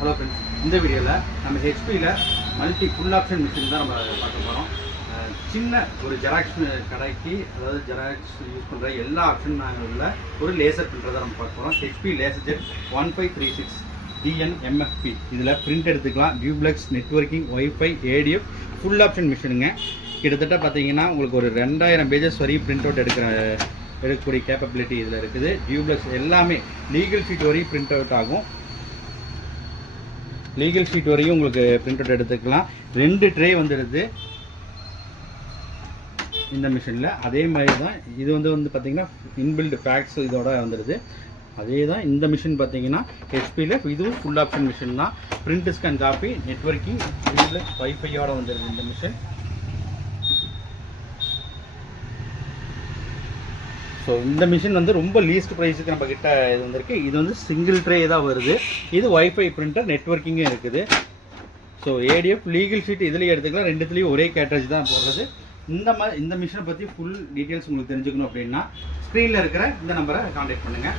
Hello friends, இந்த வீடியோவில் நம்ம ஹெச்பியில் மல்டி ஃபுல் ஆப்ஷன் மிஷின் தான் நம்ம பார்க்க போகிறோம். சின்ன ஒரு ஜெராக்ஸ் கடைக்கு, அதாவது ஜெராக்ஸ் யூஸ் பண்ணுற எல்லா ஆப்ஷன் உள்ள ஒரு லேசர் பிரிண்டர் தான் நம்ம பார்க்க போகிறோம். HP LaserJet 1536 DNMFP. இதில் பிரிண்ட் எடுத்துக்கலாம். Duplex, networking, wifi, ADF full option மிஷினுங்க. கிட்டத்தட்ட பார்த்தீங்கன்னா உங்களுக்கு ஒரு 2000 பேஜஸ் வரையும் பிரிண்ட் அவுட் எடுக்கக்கூடிய கேப்பபிலிட்டி இதில் இருக்குது. டியூப்ளெக்ஸ் எல்லாமே லீகல் ஷீட் வரையும் பிரிண்ட் அவுட் ஆகும். லீகல் ஷீட் வரையும் உங்களுக்கு பிரிண்ட் அவுட் எடுத்துக்கலாம். 2 ட்ரே வந்துடுது இந்த மிஷினில். அதே மாதிரி தான் இது வந்து பார்த்திங்கன்னா இன்பில்டு ஃபேக்ஸ் இதோட வந்துடுது. அதே தான் இந்த மிஷின் பார்த்தீங்கன்னா ஹெச்பியில் இதுவும் ஃபுல் ஆப்ஷன் மிஷின் தான். பிரிண்ட் ஸ்கேன் காப்பி, நெட்வொர்க்கிங், வைஃபையோட வந்துடுது இந்த மிஷின். ஸோ இந்த மிஷின் வந்து ரொம்ப லீஸ்ட் ப்ரைஸுக்கு நம்ம கிட்ட இது வந்திருக்கு. இது வந்து சிங்கிள் ட்ரே தான் வருது. இது வைஃபை பிரிண்டர், நெட்வொர்க்கிங்கும் இருக்குது. ஸோ ADF, லீகல் ஷீட் இதுலேயும் எடுத்துக்கலாம். ரெண்டுத்துலேயும் ஒரே கேட்டேஜ் தான் போடுறது. இந்த மிஷினை பற்றி ஃபுல் டீட்டெயில்ஸ் உங்களுக்கு தெரிஞ்சுக்கணும் அப்படின்னா ஸ்க்ரீனில் இருக்கிற இந்த நம்பரை கான்டாக்ட் பண்ணுங்கள்.